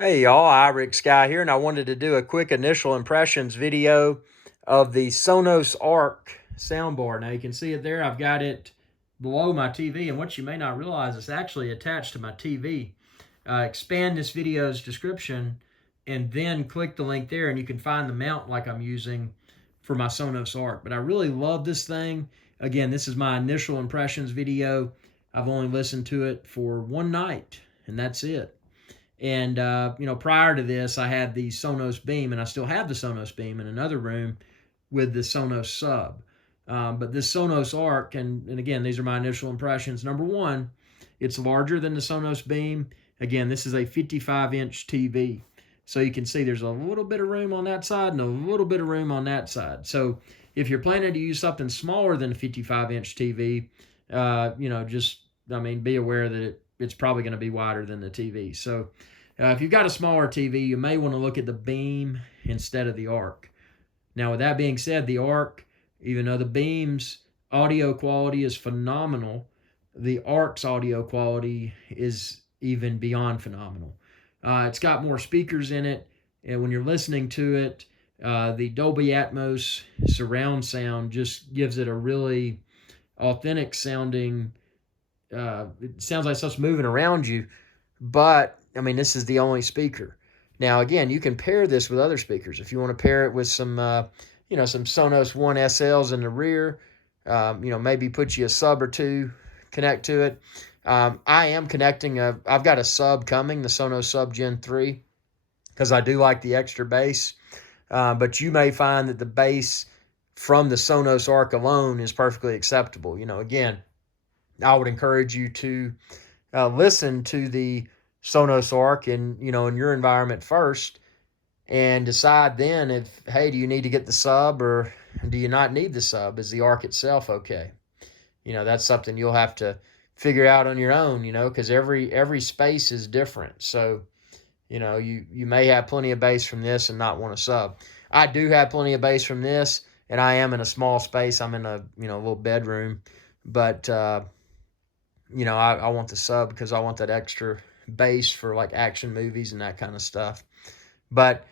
Hey y'all, iRick Sky here, and I wanted to do a quick initial impressions video of the Sonos Arc soundbar. Now you can see it there. I've got it below my TV, and what you may not realize is actually attached to my TV. Expand this video's description and then click the link there, and you can find the mount like I'm using for my Sonos Arc. But I really love this thing. Again, this is my initial impressions video. I've only listened to it for one night, and that's it. And, prior to this, I had the Sonos Beam, and I still have the Sonos Beam in another room with the Sonos Sub. But this Sonos Arc, and again, these are my initial impressions. Number one, it's larger than the Sonos Beam. Again, this is a 55-inch TV. So you can see there's a little bit of room on that side and a little bit of room on that side. So if you're planning to use something smaller than a 55-inch TV, be aware that it's probably going to be wider than the TV. So if you've got a smaller TV, you may want to look at the Beam instead of the Arc. Now, with that being said, the Arc, even though the Beam's audio quality is phenomenal, the Arc's audio quality is even beyond phenomenal. It's got more speakers in it, and when you're listening to it, the Dolby Atmos surround sound just gives it a really authentic sounding. It sounds like stuff's moving around you, but this is the only speaker. Now, again, you can pair this with other speakers. If you want to pair it with some Sonos One SLs in the rear, maybe put you a sub or two, connect to it. I am connecting I've got a sub coming, the Sonos Sub Gen 3, because I do like the extra bass. But you may find that the bass from the Sonos Arc alone is perfectly acceptable. Again, I would encourage you to listen to the Sonos Arc in your environment first, and decide then if, hey, do you need to get the sub or do you not need the sub? Is the Arc itself okay? That's something you'll have to figure out on your own, because every space is different. So, you may have plenty of bass from this and not want a sub. I do have plenty of bass from this, and I am in a small space. I'm in a little bedroom, but I want the sub because I want that extra bass for like action movies and that kind of stuff. But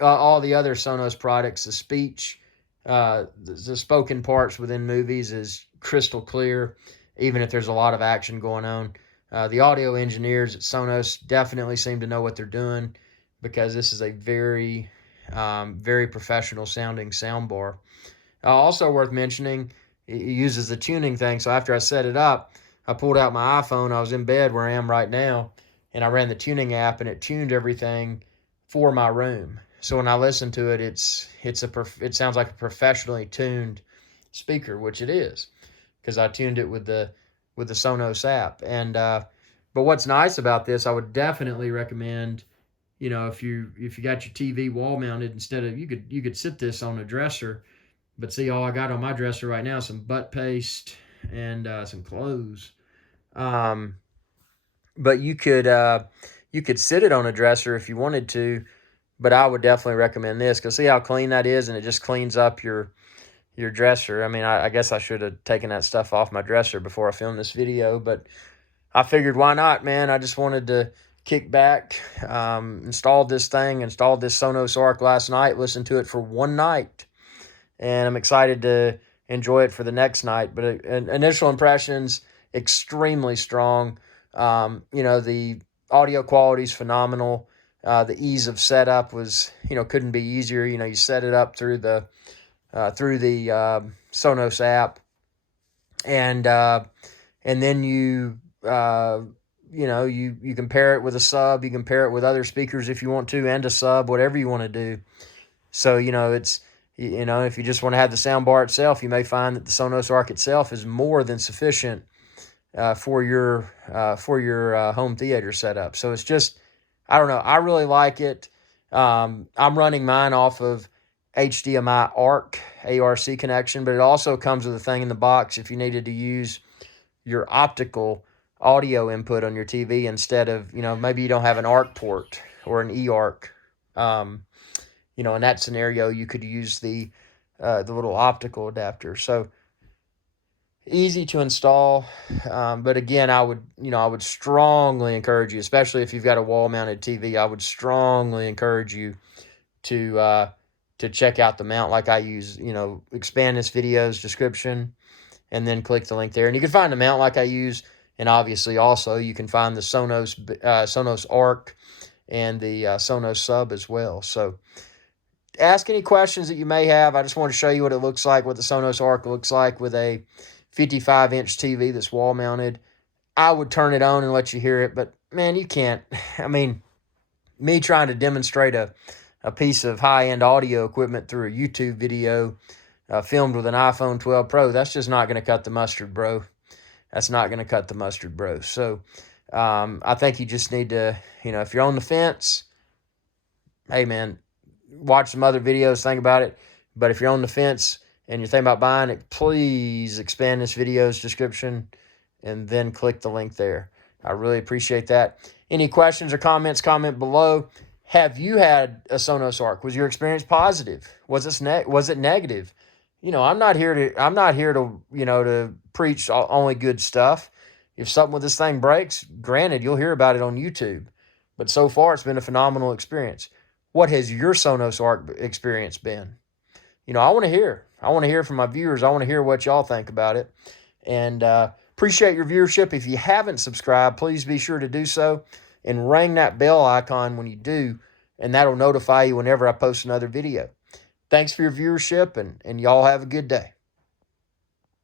all the other Sonos products, the speech, the spoken parts within movies is crystal clear, even if there's a lot of action going on. The audio engineers at Sonos definitely seem to know what they're doing, because this is a very, very professional sounding soundbar. Also worth mentioning, it uses the tuning thing. So after I set it up, I pulled out my iPhone. I was in bed where I am right now, and I ran the tuning app, and it tuned everything for my room. So when I listen to it, it sounds like a professionally tuned speaker, which it is, because I tuned it with the Sonos app. And but what's nice about this, I would definitely recommend, if you got your TV wall mounted, instead of, you could sit this on a dresser. But see, all I got on my dresser right now is some butt paste and some clothes. But you could sit it on a dresser if you wanted to. But I would definitely recommend this, because see how clean that is, and it just cleans up your dresser. I guess I should have taken that stuff off my dresser before I filmed this video, but I figured, why not, man? I just wanted to kick back, installed this Sonos Arc last night, listened to it for one night, and I'm excited to enjoy it for the next night. But initial impressions, extremely strong. The audio quality is phenomenal. The ease of setup was, couldn't be easier. You set it up through the Sonos app, and then you can pair it with a sub. You can pair it with other speakers if you want to, and a sub, whatever you want to do. So it's, if you just want to have the soundbar itself, you may find that the Sonos Arc itself is more than sufficient for your home theater setup. So it's just, I don't know, I really like it. I'm running mine off of HDMI ARC connection, but it also comes with a thing in the box if you needed to use your optical audio input on your TV instead of, maybe you don't have an ARC port or an eARC. In that scenario, you could use the little optical adapter. So easy to install. But again, I would strongly encourage you, especially if you've got a wall-mounted TV, I would strongly encourage you to check out the mount like I use. Expand this video's description and then click the link there. And you can find the mount like I use, and obviously also you can find the Sonos Arc and the Sonos Sub as well. So ask any questions that you may have. I just want to show you what it looks like, what the Sonos Arc looks like with a 55-inch TV that's wall-mounted. I would turn it on and let you hear it, but man, you can't. I mean, me trying to demonstrate a piece of high-end audio equipment through a YouTube video filmed with an iPhone 12 Pro, that's just not going to cut the mustard, bro. That's not going to cut the mustard, bro. So I think you just need to, if you're on the fence, hey, man, watch some other videos, think about it. But if you're on the fence and you're thinking about buying it, please expand this video's description and then click the link there. I really appreciate that. Any questions or comments, comment below. Have you had a Sonos Arc? Was your experience positive? Was it negative? I'm not here to to preach only good stuff. If something with this thing breaks, granted, you'll hear about it on YouTube. But so far, it's been a phenomenal experience. What has your Sonos Arc experience been? I want to hear. I want to hear from my viewers. I want to hear what y'all think about it. And appreciate your viewership. If you haven't subscribed, please be sure to do so. And ring that bell icon when you do, and that'll notify you whenever I post another video. Thanks for your viewership, and y'all have a good day.